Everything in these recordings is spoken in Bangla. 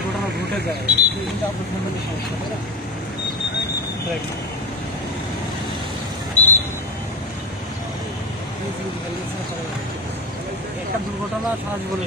দুর্ঘটনা ঘটে যায় আপনার ফ্যামিলির সমস্যা তাই না একটা দুর্ঘটনা সারা জীবনে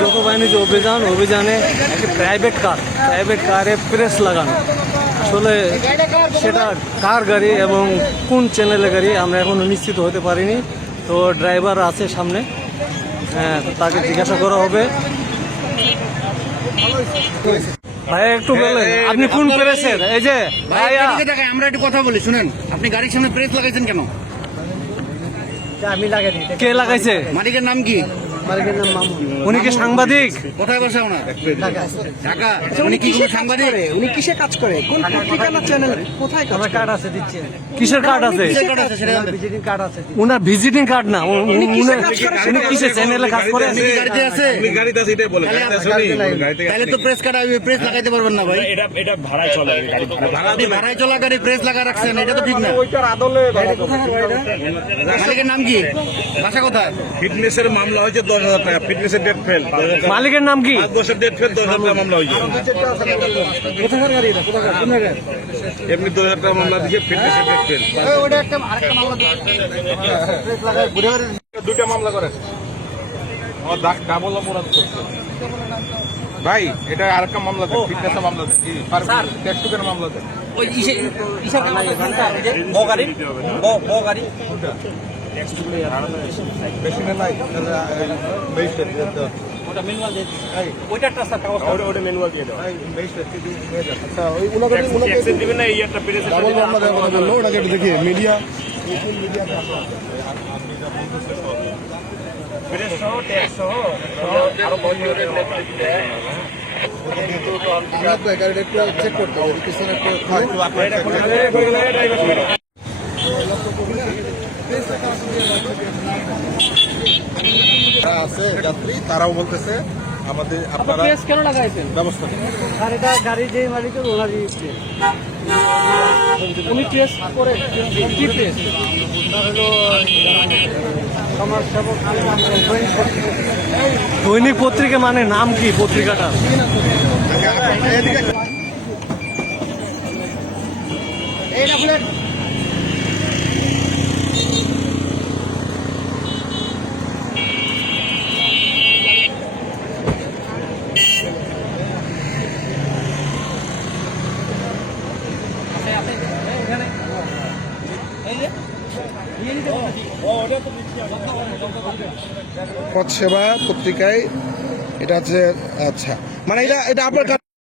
যৌথ বাহিনী যে অভিযান অভিযানে একটি প্রাইভেট কার প্রাইভেট কারে প্রেস লাগানো। আসলে সেটা কার গাড়ি এবং কোন চ্যানেলের গাড়ি আমরা এখনও নিশ্চিত হতে পারিনি। তো ড্রাইভার আছে সামনে। হ্যাঁ তাকে জিজ্ঞাসা করা হবে। ভাই একটু বললেন আপনি কোন প্রেসের এই যে ভাইয়া। আমরা একটু কথা বলি শুনেন। আপনি গাড়ির সামনে প্রেস লাগাইছেন কেন? আমি লাগাই কে লাগাইছে? মালিকের নাম কি? উনি কি সাংবাদিক? কোথায় বসে ওনার? ঢাকা। উনি কি সাংবাদিক? উনি কিসে কাজ করে? কোন পত্রিকা না চ্যানেল কোথায় কাজ কার্ড আছে দিচ্ছে। কিসের কার্ড আছে? কিসের কার্ড আছে সেটা জানতে ভিজিটিং কার্ড আছে উনার ভিজিটিং কার্ড না উনি কাজ করে? চ্যানেলে কাজ গাড়িতে আছে। গাড়িতে আছে। বলে। তাহলে তো প্রেস কার্ড প্রেস লাগাইতে পারবেন না ভাই। এটা এটা ভাড়ায় চলে গাড়ি আপনি ভাড়ায় চলা গাড়ি প্রেস লাগা রাখছেন এটা তো ঠিক না। মালিকের নাম কি? বাসা কোথায় ফিটনেসের মামলা হয়েছে দশ হাজার টাকা ফিটনেসের ডেট ফেল মালিকের নাম কি? বছর ডেট ফেল দশ হাজার টাকা মামলা হয়েছে এমনি দশ হাজার টাকা মামলা দিয়েছে ফিটনেসের ডেট ফেল ওটা একটা মামলা দুইটা মামলা করেন ডাবল অপরাধ করছে। ভাই এটা আরেকটা মামলা দেন ফিটনেসের মামলা দেন। ট্যাক্স মামলা দেন। ওই ইসে ইসে বেশি না নাই ওইটা ট্রান্সফার কাগজ ওটা ম্যানুয়াল দিয়ে দাও। আচ্ছা ওই ওনাকে ওনাকে দিবেন না এই পেরেছে ডাবল মামলা দেওয়ার কথা বলল ওনাকে একটু দেখি মিডিয়া আপনার গাড়িটা একটু চেক করতে হবে পিছনে একটু যারা আছে যাত্রী তারাও বলতেছে আমাদের আপনারা প্রেস কেন লাগাইছেন ব্যবস্থা নিন। গাড়িটা গাড়ি যে মালিকের ওনারই উনি প্রেস করে কি হলো দৈনিক পত্রিকা। দৈনিক পত্রিকা মানে নাম কি পত্রিকাটা পথ সেবা পত্রিকায় এটা হচ্ছে আচ্ছা। মানে এটা এটা আপনার